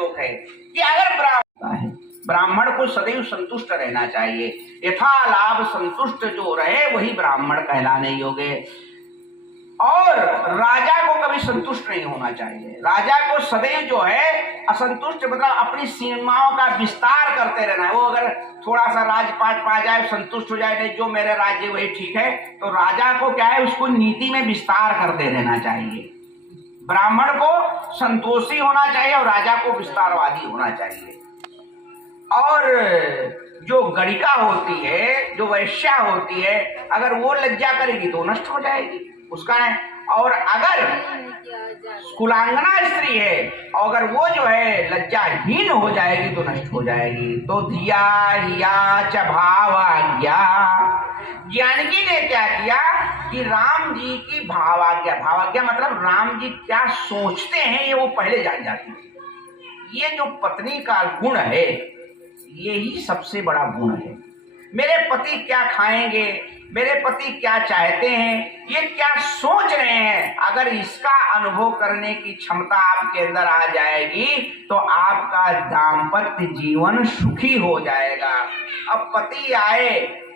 श्लोक है कि अगर ब्राह्मण को सदैव संतुष्ट रहना चाहिए, यथा लाभ संतुष्ट जो रहे वही ब्राह्मण कहलाने योग्य। और राजा को कभी संतुष्ट नहीं होना चाहिए। राजा को सदैव जो है असंतुष्ट, मतलब अपनी सीमाओं का विस्तार करते रहना है। वो अगर थोड़ा सा राजपाट पा जाए संतुष्ट हो जाए, नहीं जो मेरे राज्य वही ठीक है, तो राजा को क्या है उसको नीति में विस्तार करते रहना चाहिए। ब्राह्मण को संतोषी होना चाहिए और राजा को विस्तारवादी होना चाहिए। और जो गणिका होती है, जो वैश्या होती है, अगर वो लज्जा करेगी तो नष्ट हो जाएगी उसका है। और अगर कुलांगना स्त्री है, अगर वो जो है लज्जाहीन हो जाएगी तो नष्ट हो जाएगी। तो धिया हिया च भावाज्ञा, जानकी ने क्या किया कि राम जी की भावाज्ञा, भावाज्ञा मतलब राम जी क्या सोचते हैं ये वो पहले जान जाती है। ये जो पत्नी का गुण है ये ही सबसे बड़ा गुण है। मेरे पति क्या खाएंगे, मेरे पति क्या चाहते हैं, ये क्या सोच रहे हैं, अगर इसका अनुभव करने की क्षमता आपके अंदर आ जाएगी तो आपका दाम्पत्य जीवन सुखी हो जाएगा। अब पति आए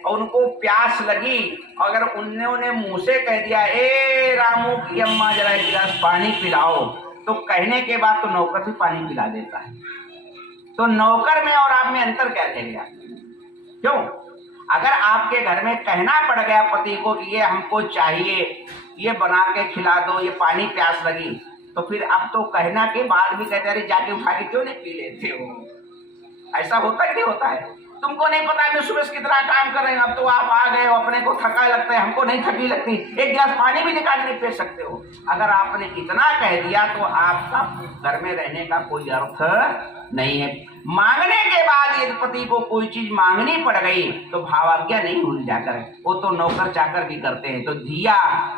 और उनको प्यास लगी, अगर उन्होंने मुंह से कह दिया ए रामू की अम्मा जरा एक गिलास पानी पिलाओ, तो कहने के बाद तो नौकर भी पानी पिला देता है। तो नौकर में और आप में अंतर क्या रहेगा? क्यों? अगर आपके घर में कहना पड़ गया पति को कि ये हमको चाहिए, ये बना के खिला दो, ये पानी प्यास लगी, तो फिर अब तो कहना के बाद भी कहते अरे जाके उठा के क्यों नहीं पी लेते हो? ऐसा होता कि नहीं होता है? तुमको नहीं पता मैं सुबह से कितना काम कर रहे हैं, अब तो आप आ गए हो, अपने को थका लगता है, हमको नहीं थकी लगती, एक गिलास पानी भी निकाल नहीं पी सकते हो। अगर आपने इतना कह दिया तो आपका घर में रहने का कोई अर्थ नहीं है। मांगने के बाद यदि पति को कोई चीज मांगनी पड़ गई तो भावाज्ञा नहीं भूल जाकर, वो तो नौकर चाकर भी करते हैं। तो धिया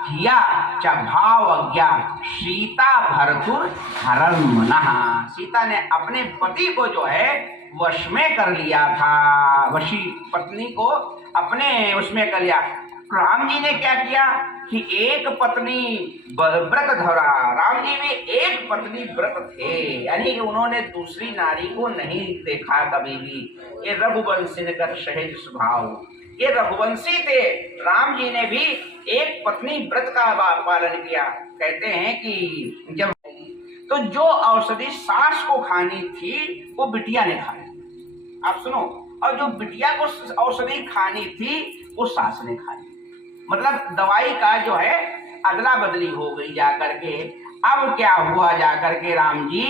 हिया च भावाज्ञा सीता भरतुर हरन मनः, सीता ने अपने पति को जो है वश में कर लिया था, वशी पत्नी को अपने उसमें कर लिया। राम जी ने क्या किया कि एक पत्नी व्रत धरा, राम जी में एक पत्नी व्रत थे, यानी कि उन्होंने दूसरी नारी को नहीं देखा कभी भी। ये रघुवंशी का सहज स्वभाव, ये रघुवंशी थे। राम जी ने भी एक पत्नी व्रत का पालन किया। कहते हैं कि जब तो जो औषधि सास को खानी थी वो बिटिया ने खाई, आप सुनो, और जो बिटिया को औषधि खानी थी वो सास ने खाई। मतलब दवाई का जो है अदला बदली हो गई जाकर के। अब क्या हुआ जाकर के राम जी,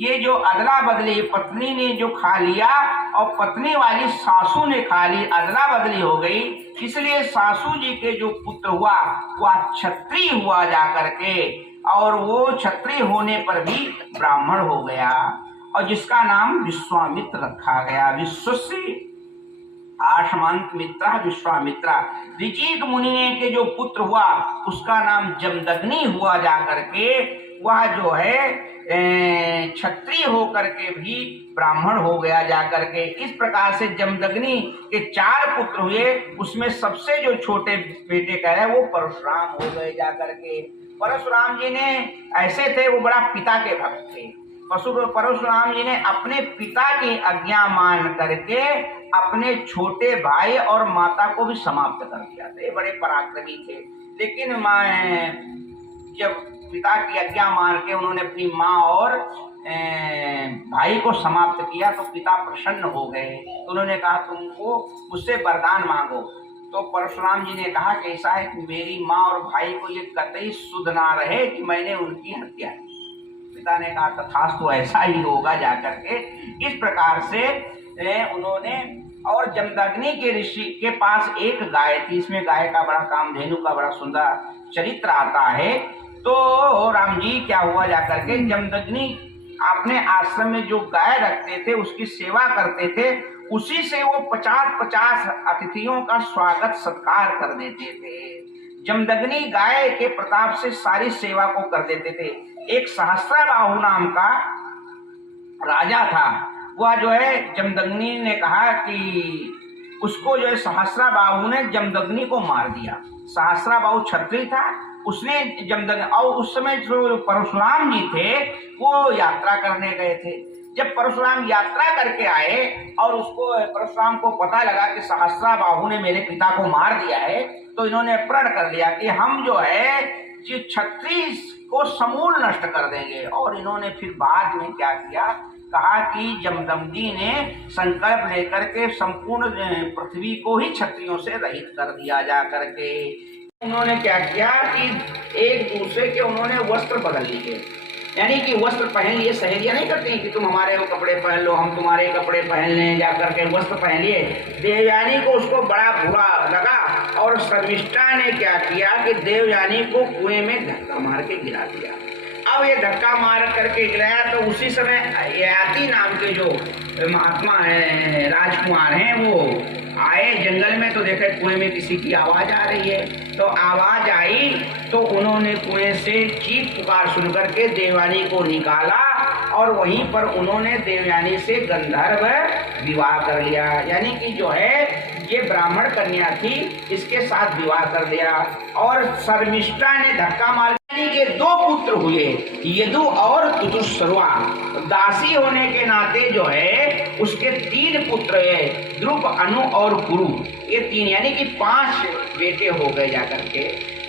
ये जो अदला बदली पत्नी ने जो खा लिया और पत्नी वाली सासू ने खा ली, अदला बदली हो गई, इसलिए सासू जी के जो पुत्र हुआ वह क्षत्रिय हुआ जाकर के, और वो क्षत्रिय होने पर भी ब्राह्मण हो गया और जिसका नाम विश्वामित्र रखा गया। विश्वस्य आशमंत मित्रा विश्वामित्रा, ऋचिक मुनि के जो पुत्र हुआ उसका नाम जमदग्नि हुआ जाकर के, वह जो है क्षत्रिय होकर के भी ब्राह्मण हो गया जाकर के। इस प्रकार से जमदग्नि के 4 पुत्र हुए, उसमें सबसे जो छोटे बेटे का है वो परशुराम हो गए जाकर के। परशुराम जी ने ऐसे थे, वो बड़ा पिता के भक्त थे। परशुराम जी ने अपने पिता की आज्ञा मान करके अपने छोटे भाई और माता को भी समाप्त कर दिया था। ये बड़े पराक्रमी थे, लेकिन जब पिता की आज्ञा मान के उन्होंने अपनी माँ और भाई को समाप्त किया तो पिता प्रसन्न हो गए। तो उन्होंने कहा तुमको मुझसे वरदान मांगो। तो परशुराम जी ने कहा कि ऐसा है कि मेरी माँ और भाई को ये कतई सुध ना रहे कि मैंने उनकी हत्या की। पिता ने कहा तथास्तु, ऐसा ही होगा जाकर के। इस प्रकार से उन्होंने, और जमदग्नि के ऋषि के पास एक गाय थी, इसमें गाय का बड़ा कामधेनु का बड़ा सुंदर चरित्र आता है। तो राम जी क्या हुआ जाकर के, जमदग्नि अपने आश्रम में जो गाय रखते थे उसकी सेवा करते थे, उसी से वो 50-50 अतिथियों का स्वागत सत्कार कर देते थे। जमदग्नि गाय के प्रताप से सारी सेवा को कर देते थे। एक सहस्राबाहु नाम का राजा था, वह जो है जमदग्नि ने कहा कि उसको जो है सहस्राबाहु ने जमदग्नि को मार दिया। सहस्राबाहु क्षत्रिय था, उसने जमदग्नि, और उस समय जो परशुराम जी थे वो यात्रा करने गए थे। जब परशुराम यात्रा करके आए और उसको परशुराम को पता लगा कि सहस्राबाहु ने मेरे पिता को मार दिया है, तो इन्होंने प्रण कर लिया कि हम जो है जो क्षत्रिय को समूल नष्ट कर देंगे। और इन्होंने फिर बाद में क्या किया, कहा कि जमदग्नि ने संकल्प लेकर के संपूर्ण पृथ्वी को ही क्षत्रियों से रहित कर दिया जा करके। उन्होंने क्या किया कि एक दूसरे के उन्होंने वस्त्र बदल लिए, यानी कि वस्त्र पहन लिए। सहेलियां नहीं करती कि तुम हमारे वो कपड़े पहन लो, हम तुम्हारे कपड़े पहन लें, जा करके वस्त्र पहन लिए। देवयानी को उसको बड़ा बुरा लगा और शर्मिष्ठा ने क्या किया कि देवयानी को कुएं में धक्का मार के गिरा दिया। अब ये धक्का मार करके गिराया तो उसी समय ययाति नाम के जो महात्मा है, राजकुमार हैं, वो आए जंगल में, तो देखे कुएं में किसी की आवाज आ रही है। तो आवाज आई तो उन्होंने कुएं से चीख पुकार सुन करके देवयानी को निकाला और वहीं पर उन्होंने देवयानी से गंधर्व विवाह कर लिया। यानी कि जो है ये ब्राह्मण कन्या थी, इसके साथ विवाह कर दिया। और शर्मिष्ठा ने धक्का मार के 2 पुत्र हुए, यदु और तुतुश्रवा। दासी होने के नाते जो है उसके 3 पुत्र है, ध्रुव, अनु और कुरु। ये 3 यानी कि 5 बेटे हो गए जाकर के,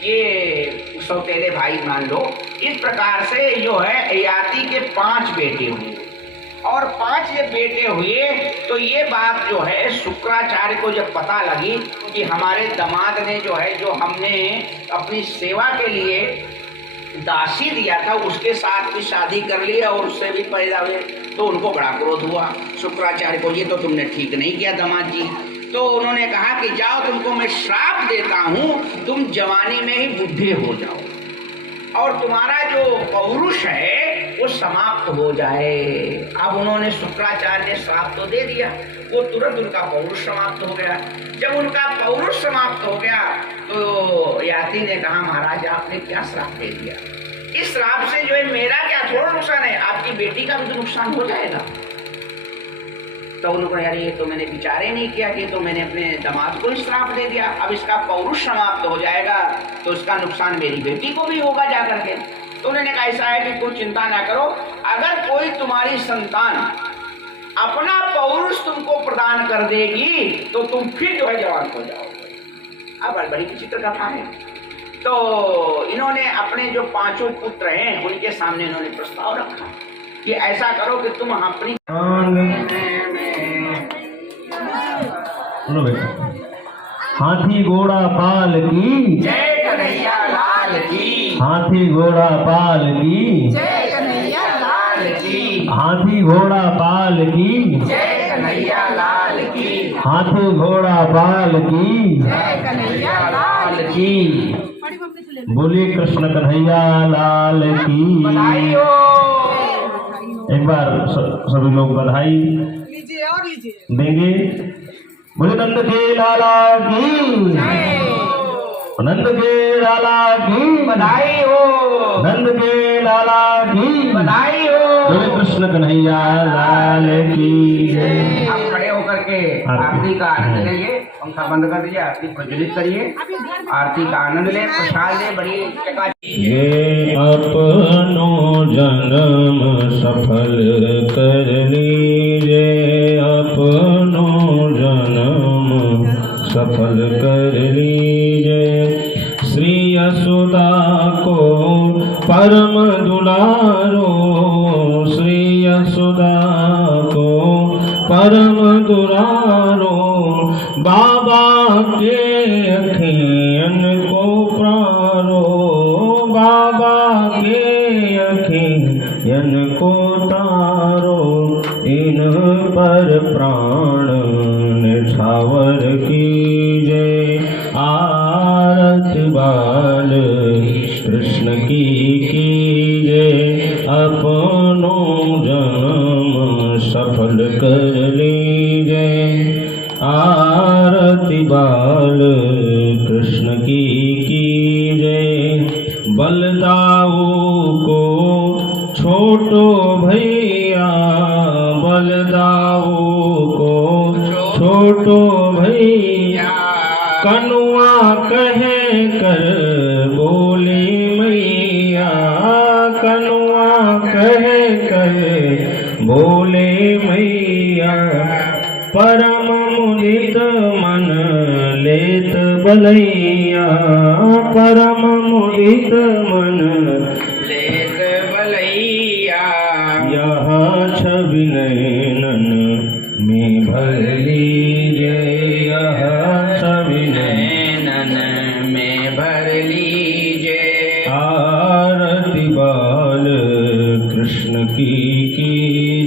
ये सौतेले भाई मान लो। इस प्रकार से जो है ययाति के 5 बेटे हुए और 5 ये बेटे हुए। तो ये बात जो है शुक्राचार्य को जब पता लगी कि हमारे दामाद ने जो है, जो हमने अपनी सेवा के लिए दासी दिया था, उसके साथ भी शादी कर ली और उससे भी पैदा हुए, तो उनको बड़ा क्रोध हुआ शुक्राचार्य को, ये तो तुमने ठीक नहीं किया दामाद जी। तो उन्होंने कहा कि जाओ, तुमको मैं श्राप देता हूँ, तुम जवानी में ही बुढ़े हो जाओ और तुम्हारा जो पौरुष है वो समाप्त हो जाए। अब उन्होंने शुक्राचार्य ने श्राप तो दे दिया, वो तुरंत उनका पौरुष समाप्त हो गया। जब उनका पौरुष समाप्त हो गया तो याति ने कहा, महाराज आपने क्या श्राप दे दिया? इस श्राप से जो है मेरा क्या थोड़ा नुकसान है, आपकी बेटी का भी तो नुकसान हो जाएगा। तो उन्होंने, यार ये तो मैंने विचार ही नहीं किया कि तो मैंने अपने दामाद को श्राप दे दिया, अब इसका पौरुष समाप्त हो जाएगा तो इसका नुकसान मेरी बेटी को भी होगा जा करके। तो उन्होंने कहा ऐसा है कि कोई चिंता ना करो, अगर कोई तुम्हारी संतान अपना पौरुष तुमको प्रदान कर देगी तो तुम फिर जो है जवान हो जाओगे। अब बड़ी विचित्र कथा है। तो इन्होंने अपने जो 5 पुत्र हैं उनके सामने इन्होंने प्रस्ताव रखा कि ऐसा करो कि तुम अपनी हाथी घोड़ा पाल की जय कन्हैया लाल की, हाथी घोड़ा पाल की जय कन्हैया लाल की, हाथी घोड़ा पाल की जय कन्हैया लाल की, हाथी घोड़ा पाल की जय कन्हैया लाल की। बोलिए कृष्ण कन्हैया लाल की। बधाई हो। एक बार सभी लोग बधाई लीजिए और लीजिए देंगे। बोले नंद के लाला की, नंद के लाला की बधाई हो, नंद के लाला की बधाई हो। बोले कृष्ण कन्हैया लाल की। आप खड़े होकर के आरती का आनंद लीजिए, पंखा बंद कर दीजिए, आरती प्रज्वलित करिए, आरती का आनंद ले, प्रसाद ले, बड़ी जगह। ये अपनो जन्म सफल कर लीजिए, अपनो जन्म सफल कर लीजिए। श्री यशोदा को परम दुलारो, श्री यशोदा को परम दुलारो, बाबा के अखियन को प्रारो, बाबा के अखियन को तारो। इन पर प्राण निछावर कीजे, आरत बाल कृष्ण की कीजे। अपनो जन्म सफल कर लीजे, आरती बाल कृष्ण की कीजे। बलदाऊ को छोटो भैया, बलदाऊ को छोटो भैया, कनुआ कहे कर बोली मैया, कनुआ कहे कर बोली बोले मैया परम मुदित मन लेत बलैया परम मुदित मन लेत बलैया यह छवि नयनन में भर लीजे यह छवि नैनन में भर लीजे आरती बाल कृष्ण की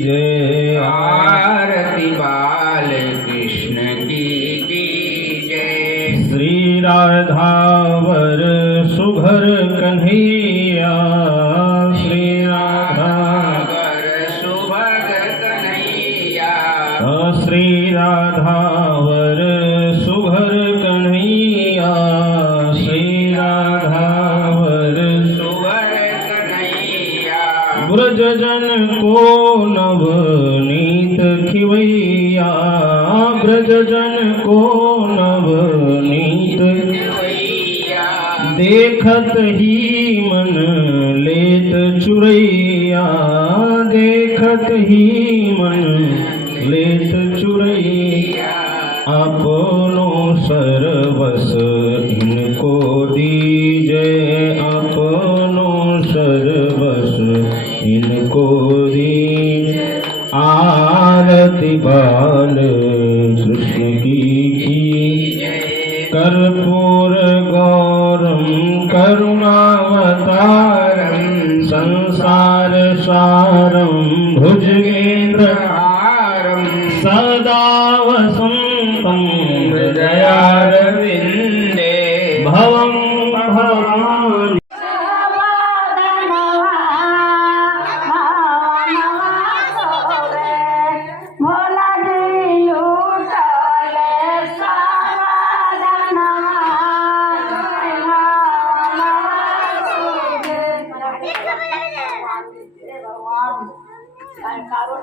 जय आरती बाल कृष्ण की जय श्री राधावर सुघर कन्हैया श्री राधा वर सुभग कन्हैया श्री राधावर सुघर कन्हैया श्री राधावर सुवर कन्हैया ब्रज जन को नवनीत खिवैया ब्रज जन को नवनीत भैया देखत ही मन लेत चुरैया देखत ही मन लेत चुरैया अपनो सर्वस इनको दीजे अपनो सर्वस इनको दीजे आरती बाल कृष्ण की कर्पूर गौरम करुणावतारम संसार सारम भुजगेंद्र हारम सदा वसंतं हृदयारविन्दे भवं भवानि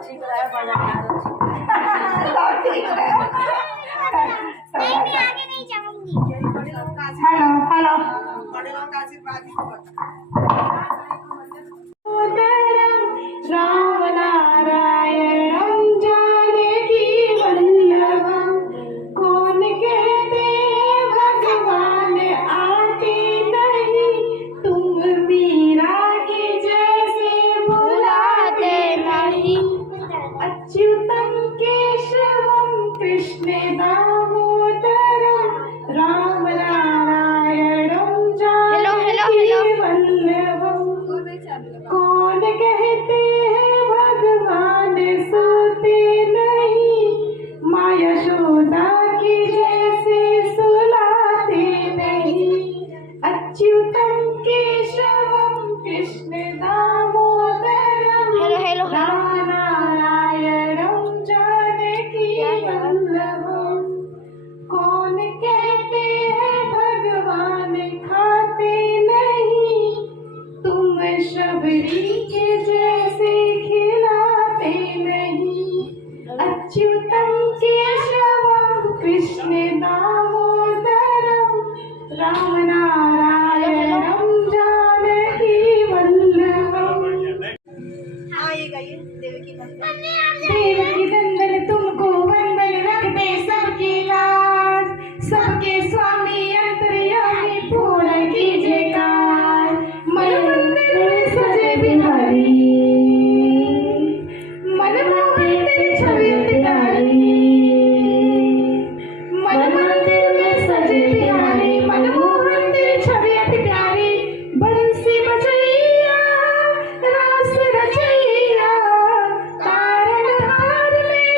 ठीक रहे बजा आगे नहीं जाऊंगी। हेलो हेलो बड़े लोग का आशीर्वाद ही होगा। राम नारायणं जानकी वल्लभं कौन कहते हैं भगवान आते नहीं तुम मीरा के जैसे बुलाते नहीं अच्युतं केशवं कृष्ण दामोदरं राम नारायणं जानकी वल्लभं कौन कहते हैं भगवान सोते नहीं माँ यशोदा की जैसे सुलाते नहीं अच्युतं केशवं कृष्ण दामोदरं राम नारायणं जानकी वल्लभं कौन कहते हैं भगवान खाते नहीं तुम शबरी के जैसे खिलाते नहीं अच्युतं केशवं कृष्ण दामोदरं राम नारायणं जानकी वल्लभं आएगा ये देवकी नंदन। देवकी नंदन तुमको वंदन रखते सबकी लाज सबके स्वामी अंतर्यामी पूर्ण कीजिए काज मन मंदिर में सजे बिहारी मन मोहन तेरी छवि प्यारी मन मंदिर में सजे बिहारी मन मोहन तेरी छवि प्यारी बंसी बजैया रास रचैया तारण हार में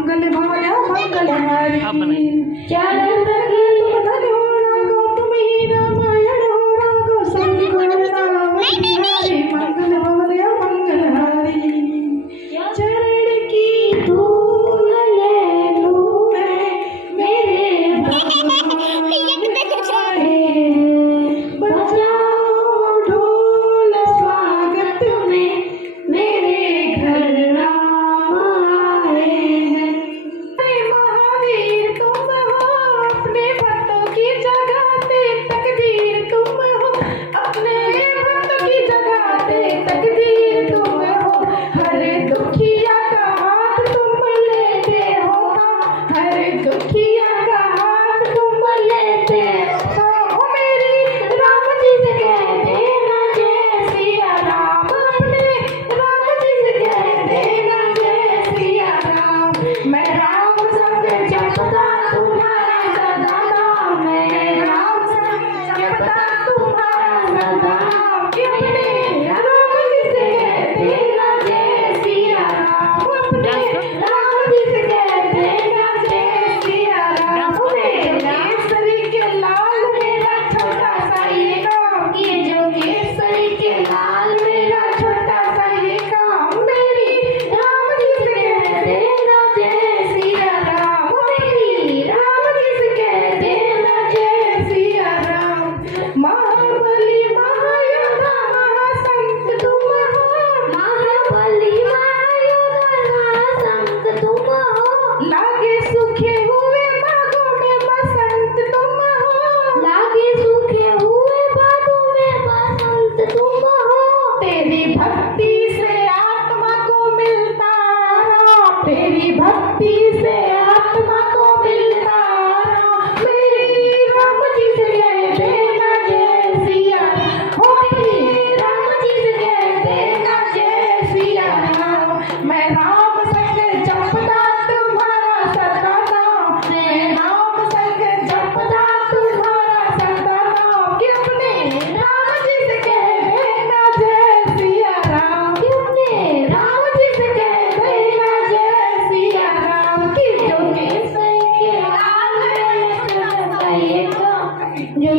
मंगल भवन मंगल हारी चरण सखी धन हो रागो तुम ही रामायण हो रागो शंकर राम हरि मंगल भवन मंगल हारी चरण की धूल ले लूं मैं मेरे भगवान आए बजाओ ढोल स्वागत में मेरे घर राम आए हैं महावीर तुम हो अपने भक्तों की जगाते तकदीर तुम हो अपने भक्तों की जगाते तकदीर तुम हो हर दुखिया का हाथ तुम लेते हो हर दुखिया का हाथ तुम लेते हो मेरी राम जी से कहते ना जय सिया राम अपने राम जी से कहते ना जय सिया राम मैं राम संग जपता तुम्हारा सदा नाम मैं राम संग जपता तुम्हारा सदा नाम अपने राम जी से कहते ना जय सिया राम अपने राम जी से कहते ना जय सिया राम मेरा केसरी के लाल मेरा छोटा सा ये काम ये जो केसरी के लाल मेरा छोटा सा ये काम मेरी राम जी से कहते ना जय सिया राम मेरी राम जी से कहते ना जय सिया राम महाबली महायोद्धा महासंत तुम हो महाबली महायोद्धा महासंत तुम हो लागे सूखे हुए बागों में बसंत तुम हो लागे सूखे हुए बागों में बसंत तुम हो तेरी भक्ति से आत्मा को मिलता आराम तेरी भक्ति से आत्मा को मिलता आराम मेरी राम जी से कहते ना जय सिया हो मेरी राम जी से कहते ना जय सिया राम मैं राम संग जपता तुम्हारा सदा नाम मैं राम संग जपता तुम्हारा सदा नाम कि अपने राम जी से कहते ना जय सिया राम कि अपने राम जी से कहते ना जय सिया राम कि जो केसरी के लाल मेरा छोटा सा ये काम जो